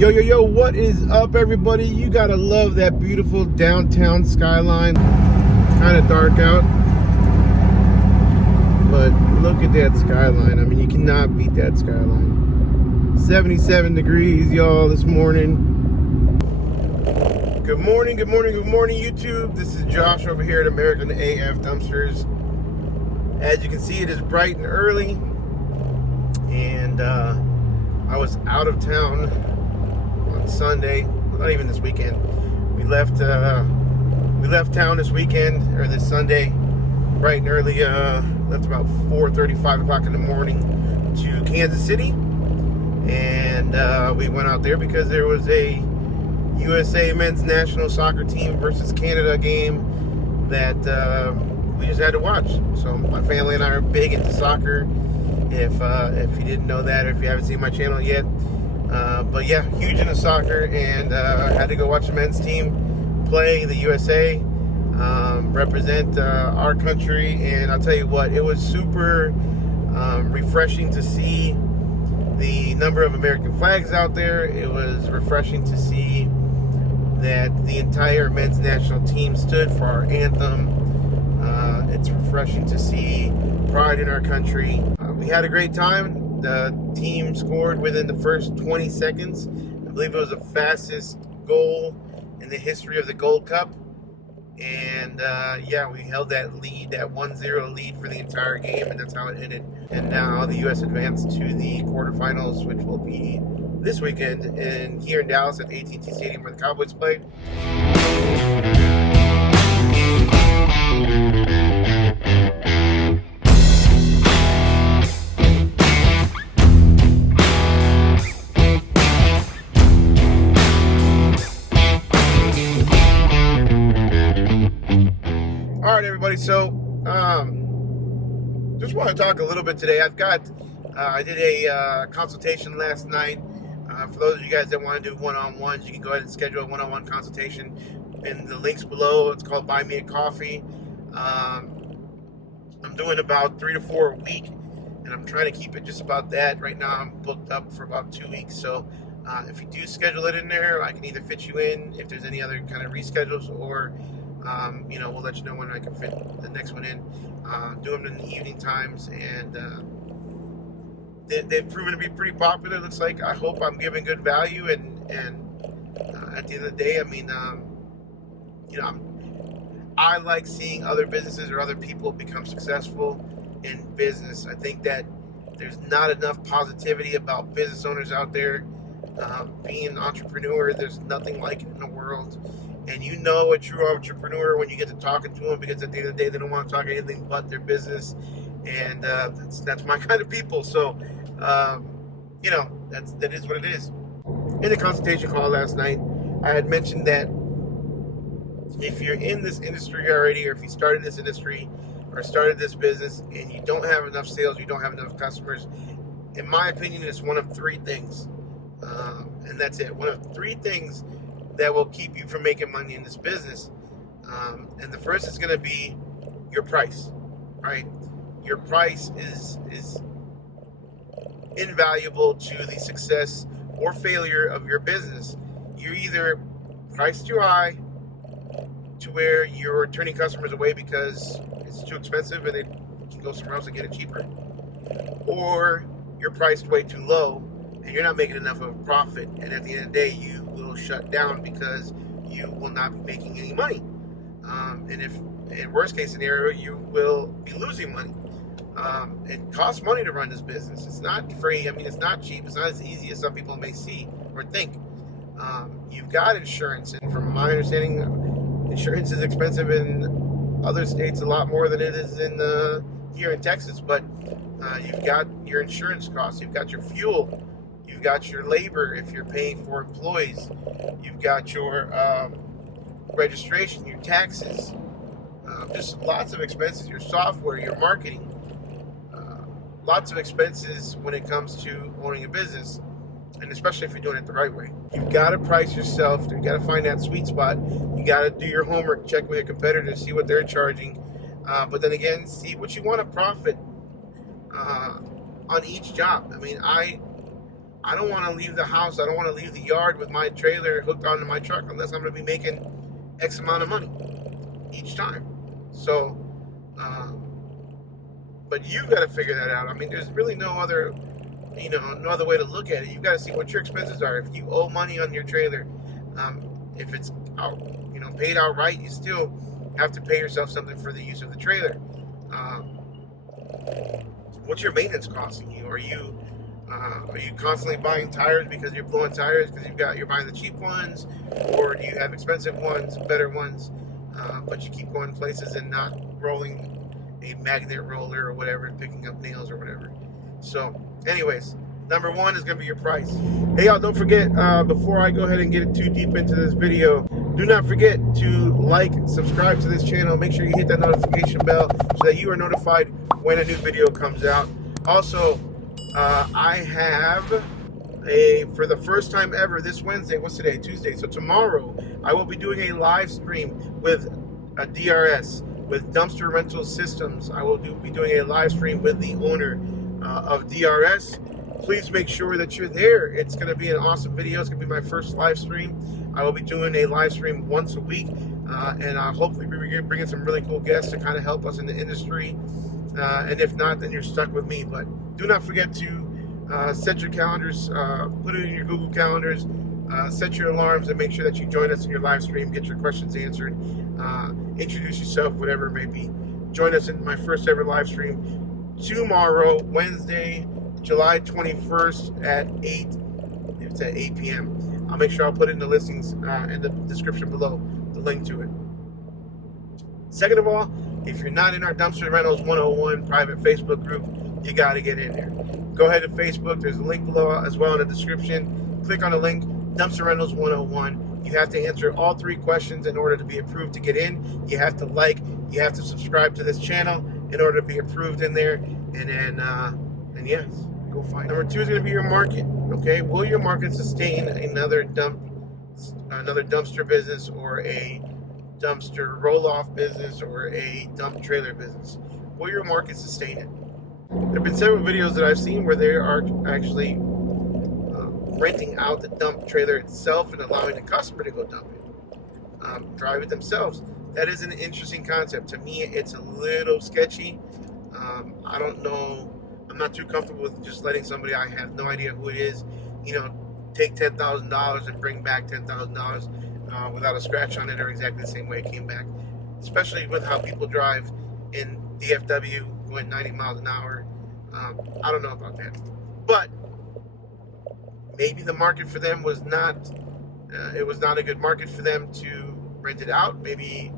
Yo, what is up, everybody? You gotta love that beautiful downtown skyline. Kind of dark out, but look at that skyline. I mean, you cannot beat that skyline. 77 degrees, y'all, this morning. Good morning, YouTube. This is Josh over here at American AF Dumpsters. As you can see, it is bright and early, and I was out of town on Sunday. Well, not even this weekend. We left town this weekend, or this Sunday, bright and early. Left about 4:30, 5 o'clock in the morning to Kansas City, and we went out there because there was a USA men's national soccer team versus Canada game that we just had to watch. So my family and I are big into soccer. If you didn't know that, or if you haven't seen my channel yet, but yeah, huge into soccer, and I had to go watch the men's team play, the USA, represent our country. And I'll tell you what, it was super refreshing to see the number of American flags out there. It was refreshing to see that the entire men's national team stood for our anthem. It's refreshing to see pride in our country. We had a great time. The team scored within the first 20 seconds. I believe it was the fastest goal in the history of the Gold Cup. And yeah, we held that lead, that 1-0 lead for the entire game, and that's how it ended. And now the U.S. advanced to the quarterfinals, which will be this weekend here in Dallas at AT&T Stadium, where the Cowboys play. All right, everybody. So, just want to talk a little bit today. I did a consultation last night. For those of you guys that want to do one-on-ones, you can go ahead and schedule a one-on-one consultation in the links below. It's called Buy Me a Coffee. I'm doing about 3 to 4 a week, and I'm trying to keep it just about that. Right now, I'm booked up for about 2 weeks. So, if you do schedule it in there, I can either fit you in if there's any other kind of reschedules, or we'll let you know when I can fit the next one in. Do them in the evening times, and they've proven to be pretty popular. It looks like. I hope I'm giving good value, and at the end of the day, I mean, I like seeing other businesses or other people become successful in business. I think that there's not enough positivity about business owners out there. Being an entrepreneur, there's nothing like it in the world. And you know a true entrepreneur when you get to talking to them, because at the end of the day, they don't want to talk anything but their business. And that's my kind of people. So, that is what it is. In the consultation call last night, I had mentioned that if you're in this industry already, or if you started this industry or started this business and you don't have enough sales, you don't have enough customers, in my opinion, it's one of 3 things. And that's it. One of 3 things that will keep you from making money in this business. And the first is going to be your price, right? Your price is invaluable to the success or failure of your business. You're either priced too high to where you're turning customers away because it's too expensive and they can go somewhere else and get it cheaper, or you're priced way too low and you're not making enough of a profit, and at the end of the day, you will shut down because you will not be making any money. And if, in worst case scenario, you will be losing money. It costs money to run this business. It's not free. I mean, it's not cheap. It's not as easy as some people may see or think. You've got insurance, and from my understanding, insurance is expensive in other states a lot more than it is in here in Texas. But you've got your insurance costs. You've got your fuel. You've got your labor if you're paying for employees. You've got your registration, your taxes, just lots of expenses, your software, your marketing. Lots of expenses when it comes to owning a business, and especially if you're doing it the right way. You've got to price yourself. You've got to find that sweet spot. You got to do your homework, check with your competitors, see what they're charging. But then again, see what you want to profit on each job. I mean, I don't want to leave the house. I don't want to leave the yard with my trailer hooked onto my truck unless I'm going to be making X amount of money each time. So, but you've got to figure that out. I mean, there's really no other way to look at it. You've got to see what your expenses are. If you owe money on your trailer, if it's out, paid outright, you still have to pay yourself something for the use of the trailer. What's your maintenance costing you? Are you constantly buying tires because you're blowing tires because you're buying the cheap ones, or do you have expensive ones, better ones, but you keep going places and not rolling a magnet roller or whatever, picking up nails or whatever? So, anyways, number one is going to be your price. Hey, y'all, don't forget, before I go ahead and get too deep into this video, do not forget to like, subscribe to this channel. Make sure you hit that notification bell so that you are notified when a new video comes out. Also, I have for the first time ever this Wednesday, what's today? Tuesday. So tomorrow, I will be doing a live stream with a DRS, with Dumpster Rental Systems. I will be doing a live stream with the owner of DRS. Please make sure that you're there. It's going to be an awesome video. It's going to be my first live stream. I will be doing a live stream once a week, and hopefully we're bringing some really cool guests to kind of help us in the industry. And if not, then you're stuck with me. But do not forget to set your calendars, put it in your Google calendars, set your alarms, and make sure that you join us in your live stream, get your questions answered, introduce yourself, whatever it may be. Join us in my first ever live stream tomorrow, Wednesday, July 21st at 8. It's at 8 p.m. I'll make sure I'll put it in the listings in the description below, the link to it. Second of all, if you're not in our Dumpster Rentals 101 private Facebook group, you got to get in there. Go ahead to Facebook. There's a link below as well in the description. Click on the link, Dumpster Rentals 101. You have to answer all 3 questions in order to be approved to get in. You have to you have to subscribe to this channel in order to be approved in there. And then, and yes, go find. Number 2 is going to be your market. Okay, will your market sustain another dumpster business, or a dumpster roll-off business, or a dump trailer business? Will your market sustain it? There have been several videos that I've seen where they are actually renting out the dump trailer itself and allowing the customer to go dump it, drive it themselves. That is an interesting concept. To me, it's a little sketchy. I don't know. I'm not too comfortable with just letting somebody, I have no idea who it is, take $10,000 and bring back $10,000 without a scratch on it, or exactly the same way it came back. Especially with how people drive in DFW going 90 miles an hour. I don't know about that. But maybe the market for them was not, it was not a good market for them to rent it out. Maybe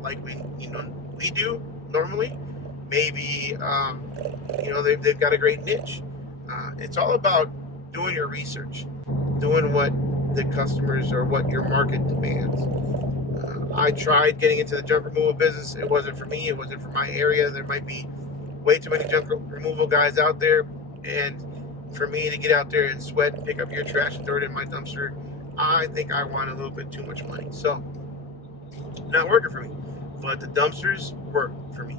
like we do normally. Maybe, they've got a great niche. It's all about doing your research, doing what the customers or what your market demands. I tried getting into the junk removal business. It wasn't for me. It wasn't for my area. There might be way too many junk removal guys out there. And for me to get out there and sweat and pick up your trash and throw it in my dumpster, I think I want a little bit too much money. So, not working for me. But the dumpsters work for me.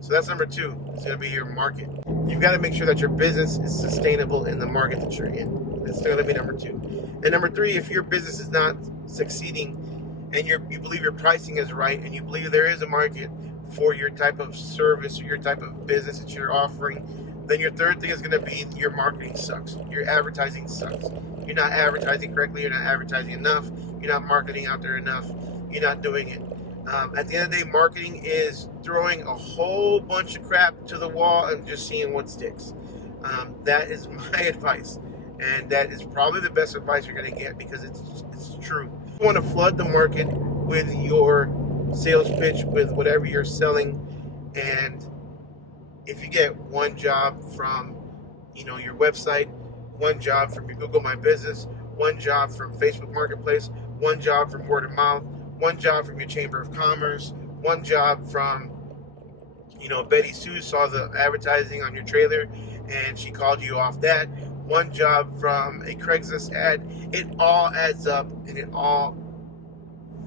So that's number 2. It's going to be your market. You've got to make sure that your business is sustainable in the market that you're in. That's going to be number 2. And number 3, if your business is not succeeding and you believe your pricing is right, and you believe there is a market for your type of service or your type of business that you're offering, then your third thing is going to be your marketing sucks. Your advertising sucks. You're not advertising correctly. You're not advertising enough. You're not marketing out there enough. You're not doing it. At the end of the day, marketing is throwing a whole bunch of crap to the wall and just seeing what sticks. That is my advice. And that is probably the best advice you're going to get, because it's true. You want to flood the market with your sales pitch, with whatever you're selling. And if you get one job from, your website, one job from your Google My Business, one job from Facebook Marketplace, one job from word of mouth, one job from your Chamber of Commerce, one job from, Betty Sue saw the advertising on your trailer and she called you off that, one job from a Craigslist ad, it all adds up and it all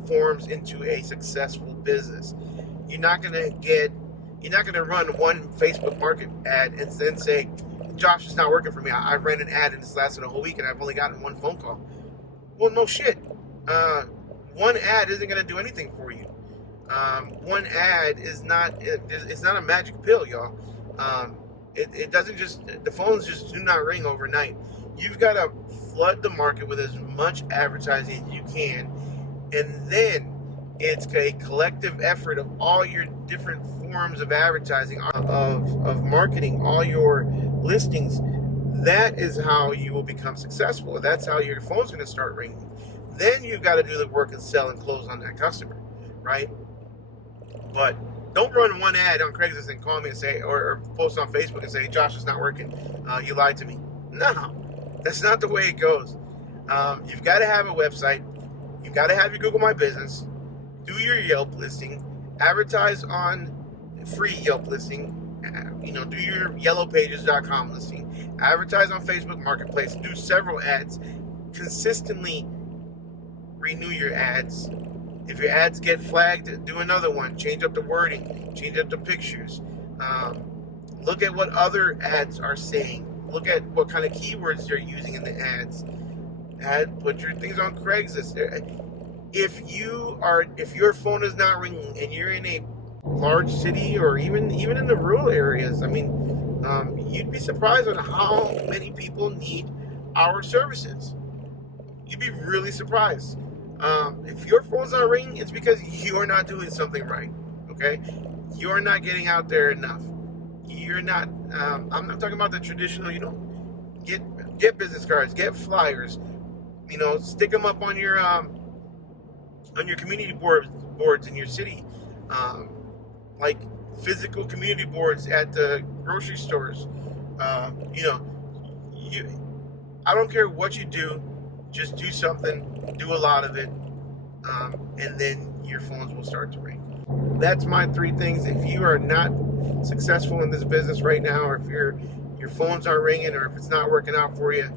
forms into a successful business. You're not going to run one Facebook market ad and then say, Josh, it's not working for me. I ran an ad and it's lasted a whole week and I've only gotten one phone call. Well, no shit. One ad isn't going to do anything for you. One ad is not, it's not a magic pill, y'all. It doesn't just, the phones just do not ring overnight. You've got to flood the market with as much advertising as you can, and then it's a collective effort of all your different forms of advertising, of marketing, all your listings. That is how you will become successful. That's how your phone's going to start ringing. Then you've got to do the work and sell and close on that customer, right? But don't run one ad on Craigslist and call me and say, or post on Facebook and say, Josh, it's not working. You lied to me. No, that's not the way it goes. You've got to have a website. You've got to have your Google My Business. Do your Yelp listing. Advertise on free Yelp listing. Do your yellowpages.com listing. Advertise on Facebook Marketplace. Do several ads. Consistently renew your ads. If your ads get flagged, do another one. Change up the wording. Change up the pictures. Look at what other ads are saying. Look at what kind of keywords they're using in the ads. Put your things on Craigslist. If your phone is not ringing and you're in a large city or even in the rural areas, you'd be surprised on how many people need our services. You'd be really surprised. If your phone's not ringing, it's because you're not doing something right. Okay, you're not getting out there enough. You're not. I'm not talking about the traditional. Get business cards, get flyers. Stick them up on your community boards in your city, like physical community boards at the grocery stores. I don't care what you do, just do something, do a lot of it, and then your phones will start to ring. That's my 3 things. If you are not successful in this business right now, or if your phones aren't ringing, or if it's not working out for you,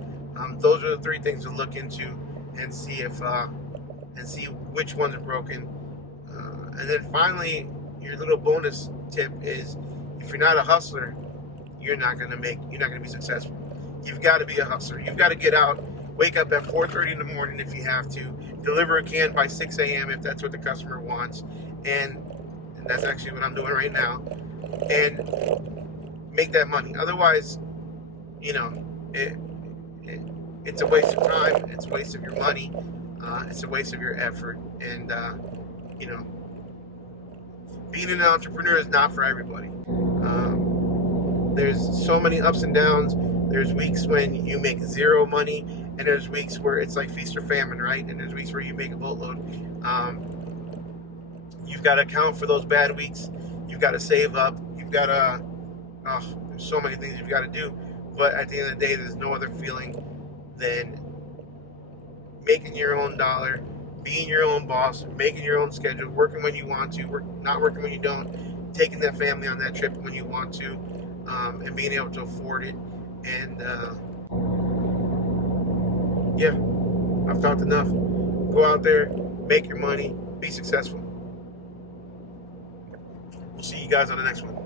those are the 3 things to look into and see which ones are broken. And then finally, your little bonus tip is, if you're not a hustler, you're not going to be successful. You've got to be a hustler. You've got to get out, wake up at 4:30 in the morning if you have to, deliver a can by 6 a.m. if that's what the customer wants, and that's actually what I'm doing right now, and make that money. Otherwise, it's a waste of time, it's a waste of your money, it's a waste of your effort, and being an entrepreneur is not for everybody. There's so many ups and downs. There's weeks when you make zero money, and there's weeks where it's like feast or famine, right? And there's weeks where you make a boatload. You've got to account for those bad weeks. You've got to save up. You've got to, there's so many things you've got to do. But at the end of the day, there's no other feeling than making your own dollar, being your own boss, making your own schedule, working when you want to, not working when you don't, taking that family on that trip when you want to, and being able to afford it. And I've talked enough. Go out there, make your money, be successful. We'll see you guys on the next one.